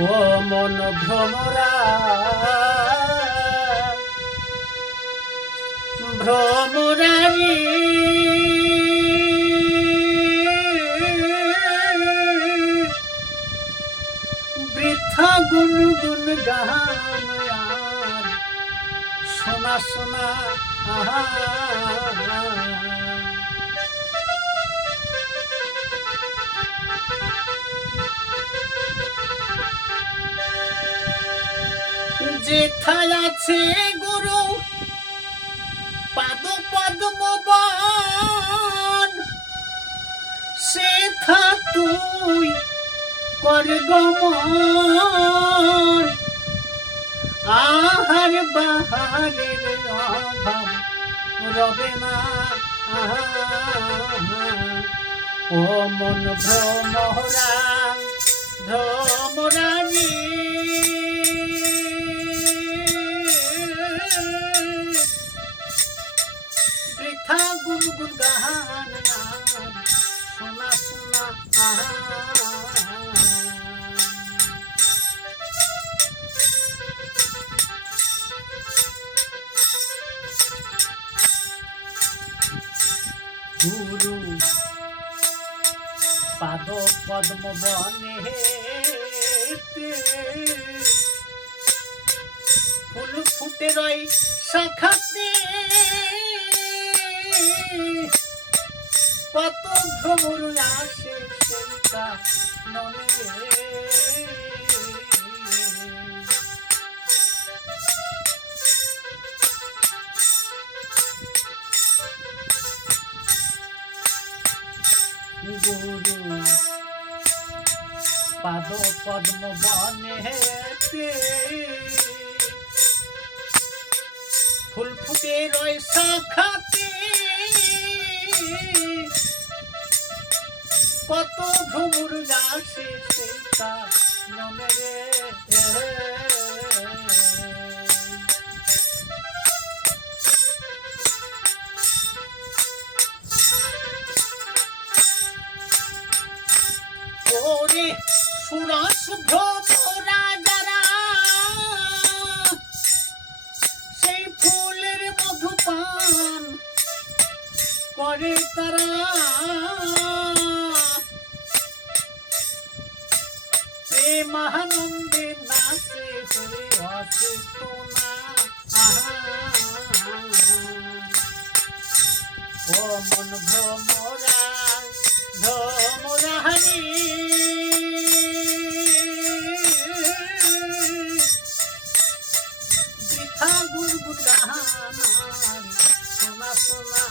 ও মন ভ্রমরা ভ্রমরারি বৃথা গুনগুন গান আর শোনা শোনা আহা যেথায় আছে গুরু পাদ পদ্মবন সেথা তুই কর গমন আহার বাহারের অভাব রবে না ও মন ভ্রমরা ভ্রমরানি বৃথা গুনগুন গান শোনা শোনা গুরু পাদ পদ্ম বনে ফুল ফুটে রই শাখাতে কত ভ্রমর আসে সেইটা ননে গুরু পাদ পদ্ম বনে ফুল ফুটে রয় শাখাতে কত ভ্রমর আসে সেইটা ননে রে ওরে সুরস ভ্রমরা যারা সেই ফুলের মধু পান করে তারা প্রেমানন্দে নাচে হয়ে আছে তোনা ও মন ভ্রমরা ভ্রমরানি বৃথা গুনগুন গান শোনা শোনা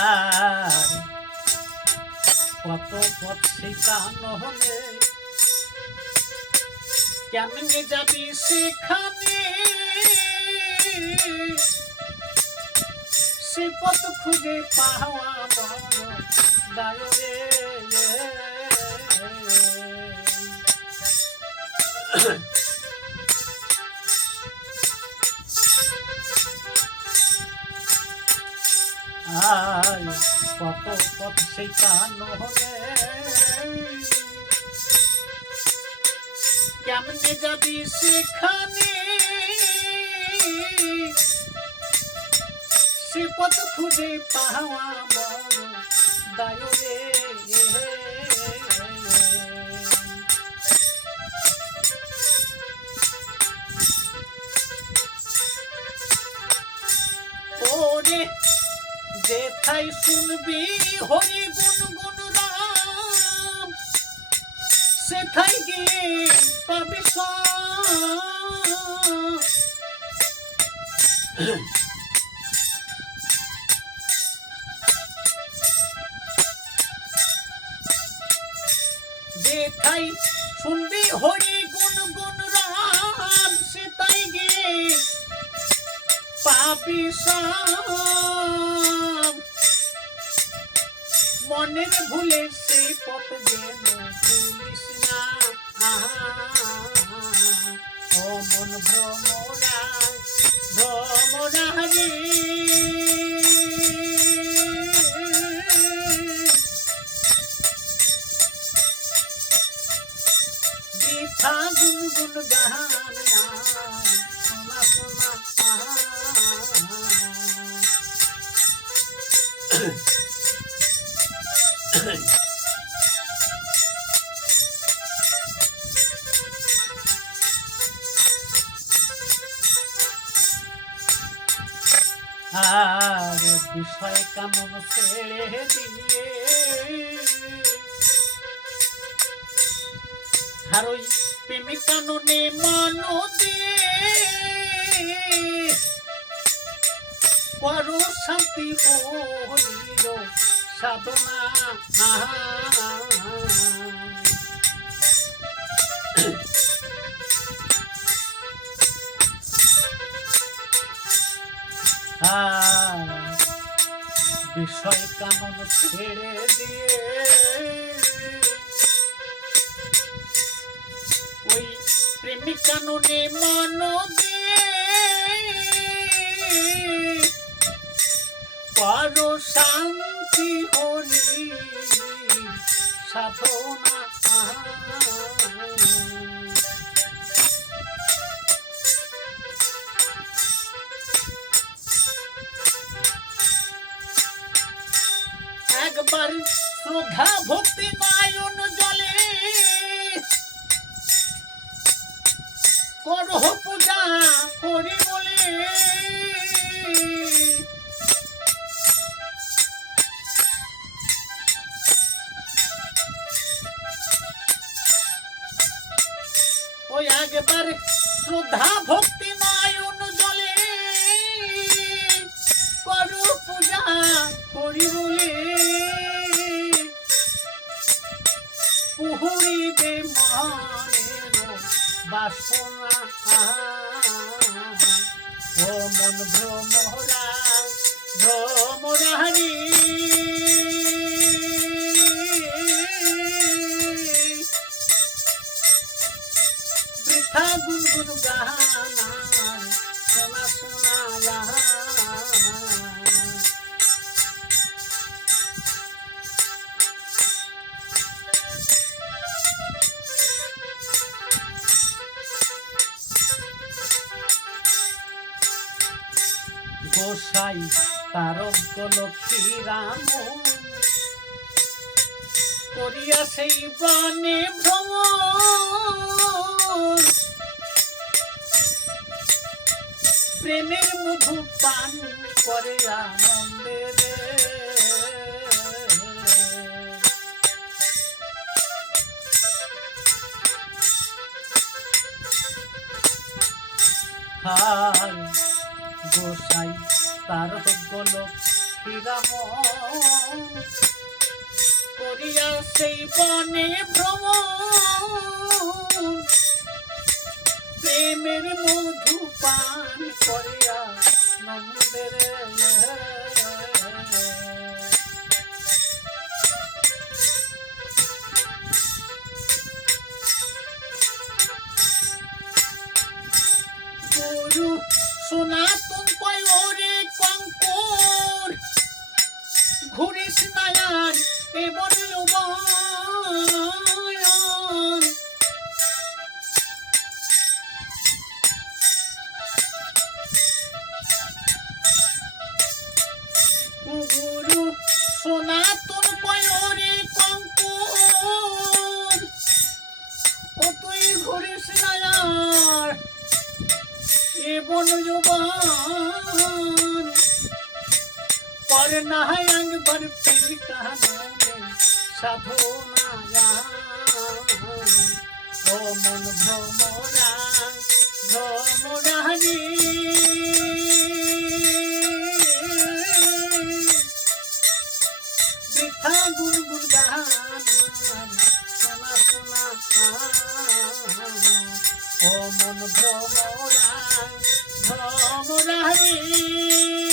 আর কত পথ শিখানো হলে কেমনে যাবি সেখানে সে পথ খুঁজে পাওয়া বড় দায় রে আয় কত পথ শেখানো হলে কেমনে যাবি সেখানে সে পথ খুঁজে পাওয়া বড় দায় রে ওরে যেথায় শুনবি হরি গুনগুন রাম সেথায় গিয়ে পাবি যেথায় শুনবি হরি গুনগুন রাম সেথায় গিয়ে পাবি মনের ভুলে সে পথ যেন ভুলিস না ও মন ভ্রমরা ভ্রমরারি বৃথা গুনগুন গান শোনা শোনা আর বিষয় কামন ছেড়ে দিয়ে আর ওই প্রেমিক কাননে মন দিয়ে পর শান্তি হইল সাধনা বিষয় কানন ছেড়ে দিয়ে ওই প্রেমিক কাননে মন দিয়ে পর শান্তি হরি সাধনা একবার শ্রদ্ধা ভক্তি নয়ন জলে করহ পূজা করি বলে ওই একবার শ্রদ্ধা ভক্তি নয়ন জলে করু পূজা করি বলে পুহরিবে মনের বাসনা ও মন ভ্রমরা ভ্রমরারি বৃথা গুনগুন গান শোনা শোনা গোসাই তারজ্ঞ লক্ষ্মী রাম করিয়া সেই বনে ভ্রমণ প্রেমের মধু পান করে আনন্দে রে হায় গোসাই তার লক্ষ্মী রাম করিয়া সেই বনে ভ্রমণ প্রেমের মধু পান করিয়া নন্দের গুরু সনাতন পয়রে কঙ্কর ঘুরিস নায়ার এবার গুরু সনাতন পয়রে কঙ্কর ও তুই ঘুরিস নায়ার এবার पर नहायंग बर फिर कहने साधना ओ मन भ्रमरा भ्रमरानी बिथा गुनगुन गान सुना सुना ओ मन भ्रमरा भ्रमरानी